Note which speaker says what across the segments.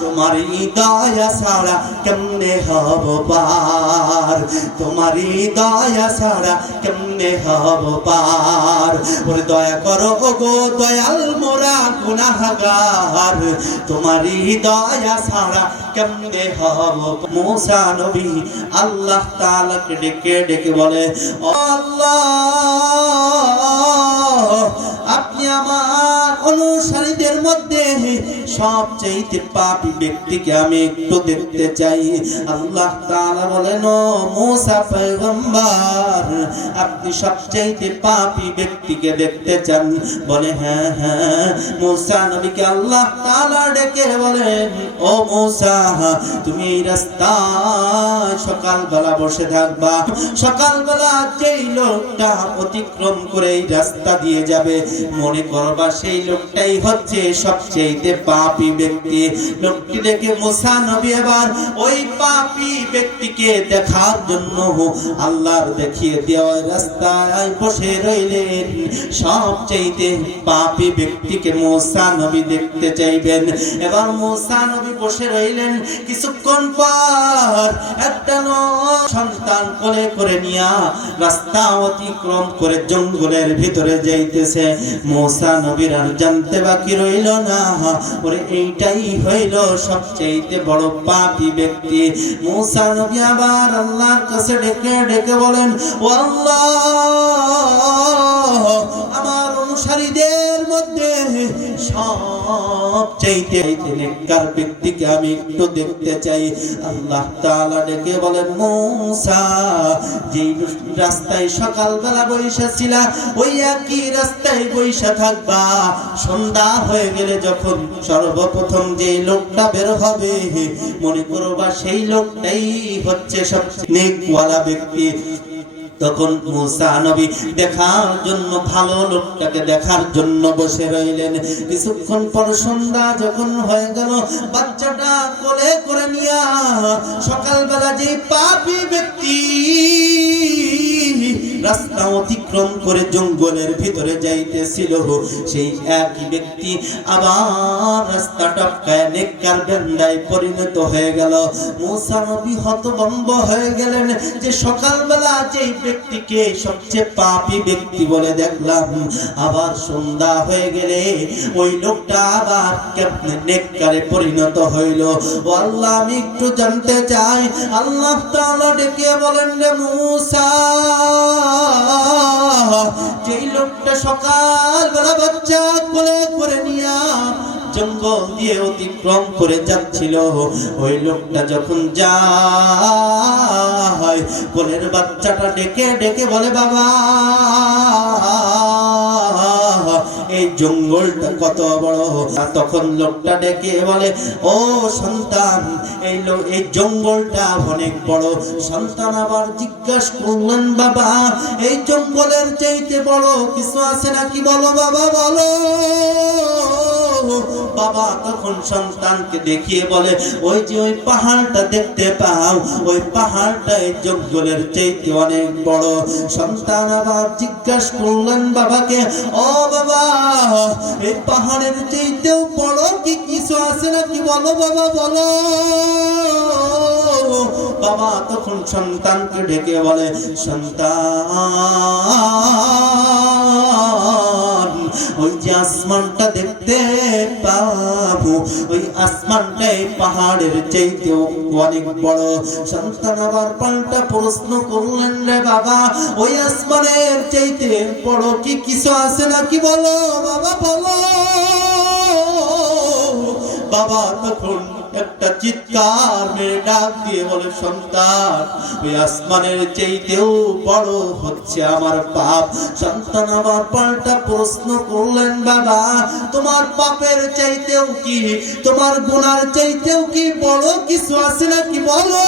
Speaker 1: তোমার দয়া ছাড়া কেমনে হব পার? তোমার দয়া ছাড়া কেমনে হব পার? ওরে দয়া করো গো দয়াল মোরা গুনাহগার। তোমার দয়া ছাড়া কেমনে হব মুসা নবী আল্লাহ তাআলাকে ডেকে ডেকে বলে আল্লাহ, আপনি আমার অনুসারীদের মধ্যে সবচেয়ে পাপী ব্যক্তিকে আমি একটু দেখতে চাই। আল্লাহ তাআলা বলেন আপনি সবচেয়ে পাপী ব্যক্তিকে দেখতে চান। বলে হ্যাঁ হ্যাঁ। মুসা নবীকে আল্লাহ তাআলা ডেকে বলেন, ও মুসা, তুমি এই রাস্তায় সকালবেলা বসে থাকবা। সকালবেলা যেই লোকটা অতিক্রম করে এই রাস্তা দিয়ে যাবে, মনে করবা সেই লোকটাই হচ্ছে সবচেয়ে পাপী ব্যক্তি। লোকটি দেখে মুসা নবী এবার ওই পাপী ব্যক্তিকে দেখার জন্য আল্লাহর দেখিয়ে দেওয়া রাস্তায় বসে রইলেন। সবচেয়ে পাপী ব্যক্তিকে মুসা নবী দেখতে চাইবেন। এবার মুসা নবী বসে রইলেন কিছুক্ষণ পর। একটা সন্তান কোলে করে নিয়া রাস্তা অতিক্রম করে জঙ্গলের ভিতরে যাইতেছে। মোসা নবীর আর জানতে বাকি রইল না। ওরে এইটাই হইল সবচেয়ে বড় পাপী ব্যক্তি। মুসা নবী আবার আল্লাহর কাছে ডেকে ডেকে বলেন ও আল্লাহ সবচেয়ে নেককার ব্যক্তিকে আমি একটু দেখতে চাই। আল্লাহ ডেকে বলেন, মুসা, যেই রাস্তায় সকালবেলা বৈশা ছিলা, ওই একই রাস্তায় থাকবা। সন্ধ্যা হয়ে গেলে যখন সর্বপ্রথম যে লোকটা বের হবে, মনে করবা সেই লোকটাই হচ্ছে সবচেয়ে নেকওয়ালা ব্যক্তি। তখন মুসা নবী দেখার জন্য, ভালো লোকটাকে দেখার জন্য বসে রইলেন। কিছুক্ষণ পর সন্ধ্যা যখন হয়ে গেল, বাচ্চাটা কোলে করে নিয়া সকালবেলা যে পাপী ব্যক্তি রাস্তা অতিক্রম করে জঙ্গলের ভিতরে যাইতেছিল সেই একই ব্যক্তি আবার রাস্তা টপকায় নেককার বেন্দায় পরিণত হয়ে গেল। মুসা নবী হতভম্ব হয়ে গেলেন যে সকালবেলা যেই ব্যক্তিকে সবচেয়ে পাপী ব্যক্তি বলে দেখলাম, আবার সন্ধ্যা হয়ে গেলে ওই লোকটা আবার কেমনে নেককারে পরিণত হইল। ও আল্লাহ, আমি একটু জানতে চাই, আল্লাহ তাআলা ডেকে বলেন রে মুসা। যেই লোকটা বাচ্চা কোলে করে নিয়া জঙ্গল দিয়ে অতিক্রম করে যাচ্ছিল, ওই লোকটা যখন যায় কোলের বাচ্চাটা ডেকে ডেকে বলে, বাবা এই জঙ্গলটা কত বড় তখন লোকটা ডেকে বলে, ও সন্তান, এই এই জঙ্গলটা অনেক বড়। সন্তান আবার জিজ্ঞাসা করলেন, বাবা, এই জঙ্গলের চাইতে বড় কিছু আছে নাকি? বলো বাবা, বলো। বাবা তখন সন্তানকে দেখিয়ে বলে, ওই যে ওই পাহাড়টা দেখতে পাও, ওই পাহাড়টা এই জঙ্গলের চাইতে অনেক বড়। সন্তান আবার জিজ্ঞাসা করলেন বাবাকে, ও বাবা, এই পাহাড়ের চাইতেও বড় কি কিছু আছে নাকি বলো বাবা বলো। বাবা তখন সন্তানকে ডেকে বলে, সন্তান ওই যে আসমানটা দেখতে পাবো, ওই আসমানটাই পাহাড়ের চাইতেও অনেক বড়। সন্তান আবার পাল্টা প্রশ্ন করলেন রে বাবা, ওই আসমানের চাইতে বড় কি কিছু আছে নাকি বলো? বাবা, বলো। বাবা তখন একটা চিৎকার মেরে ডাক দিয়ে বলে, সন্তান, ওই আসমানের চাইতেও বড় হচ্ছে আমার পাপ। সন্তান, আমার পাল্টা প্রশ্ন করলেন, বাবা, তোমার পাপের চাইতেও কি? তোমার গুনার চাইতেও কি বড় কিছু আছে নাকি বলো?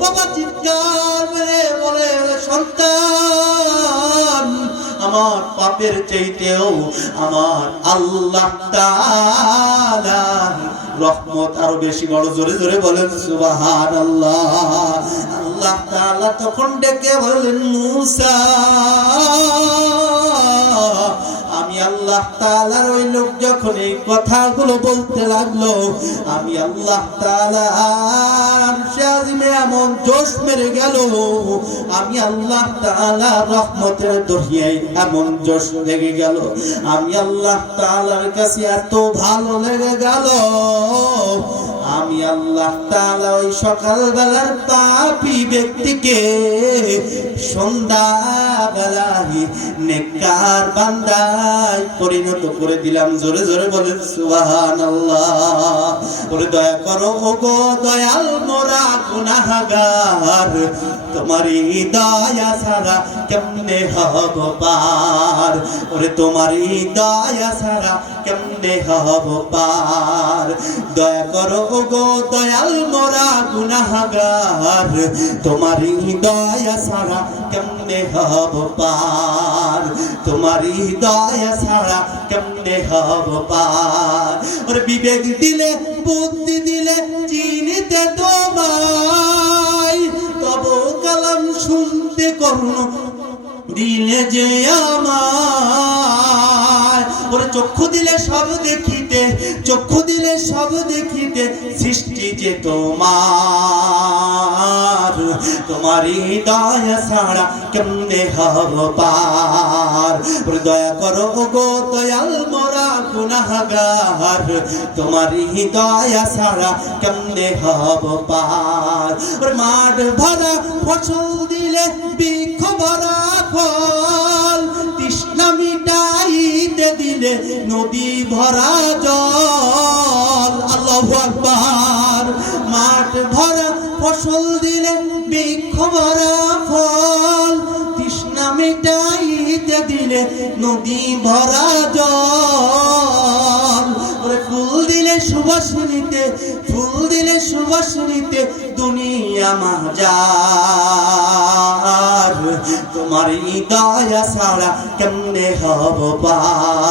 Speaker 1: বাবা চিৎকার মেরে বলে, সন্তান আমার পাপের চাইতেও আমার আল্লাহ রহমত আরও বেশি বড় জোরে জোরে বলেন সুবাহান আল্লাহ আল্লাহ তালা তখন ডেকে বলেন মুসা, আমি আল্লাহ তাআলার ওই লোক যখন এই কথাগুলো বলতে লাগল, আমি আল্লাহ এমন জোশ মেরে গেল, আমি আল্লাহ রহমতের দরিয়ায় এমন জোশ লেগে গেল। আমি আল্লাহ তাআলার কাছে এত ভালো লেগে গেল, আমি আল্লাহ তাআলা ওই সকালবেলার পাপী ব্যক্তিকে সন্ধ্যাবেলায় নেককার বান্দায় পরিণত করে দিলাম। জোরে জোরে জোরে বলেন, সুবহানাল্লাহ। ওরে দয়া করো ও গো দয়াল, মোরা গুনাহগার। তোমারই দয়া ছাড়া কেমনে হব পার? ওরে তোমারই দয়া ছাড়া কেমনে হব পার? দয়া করো ও গো দয়াল, মোরা গুনাহগার। তোমারই দয়া সারা কেমনে হব পার? তোমারই দয়া ছাড়া কেমনে হব পার? ওরে বিবেক দিলে, বুদ্ধি দিলে, চিনিতে তোমায়। তব কালাম শুনতে করুন দিলে যে আমার ওরে চক্ষু দিলে সব সব দেখিতে সৃষ্টি যে তোমার তোমারই দয়া ছাড়া কেমনে হব পার? দয়া করো গো দয়াল মোরা গুনাহগার তোমারই দয়া ছাড়া কেমনে হব পার? মাঠ ভরা ফসল দিলে বৃক্ষ ভরা ফল, তৃষ্ণা মিটাইতে দিলে নদী ভরা জল ফসল দিলে বৃক্ষ ভরা ফল। তৃষ্ণা মিটাইতে দিলে নদী ভরা জল। ফুল দিলে সুবাসনিতে, ফুল দিলে সুবাসনিতে দুনিয়া মাজার। তোমার দয়া ছাড়া কেমনে হব পার?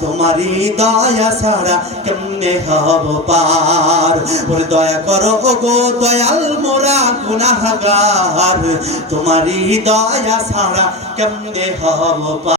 Speaker 1: তোমারই দয়া ছাড়া কেমনে হব পার? বলে দয়া করো গো দয়াল, মোরা গুনাহগার। তোমারই দয়া ছাড়া কেমনে হব পার?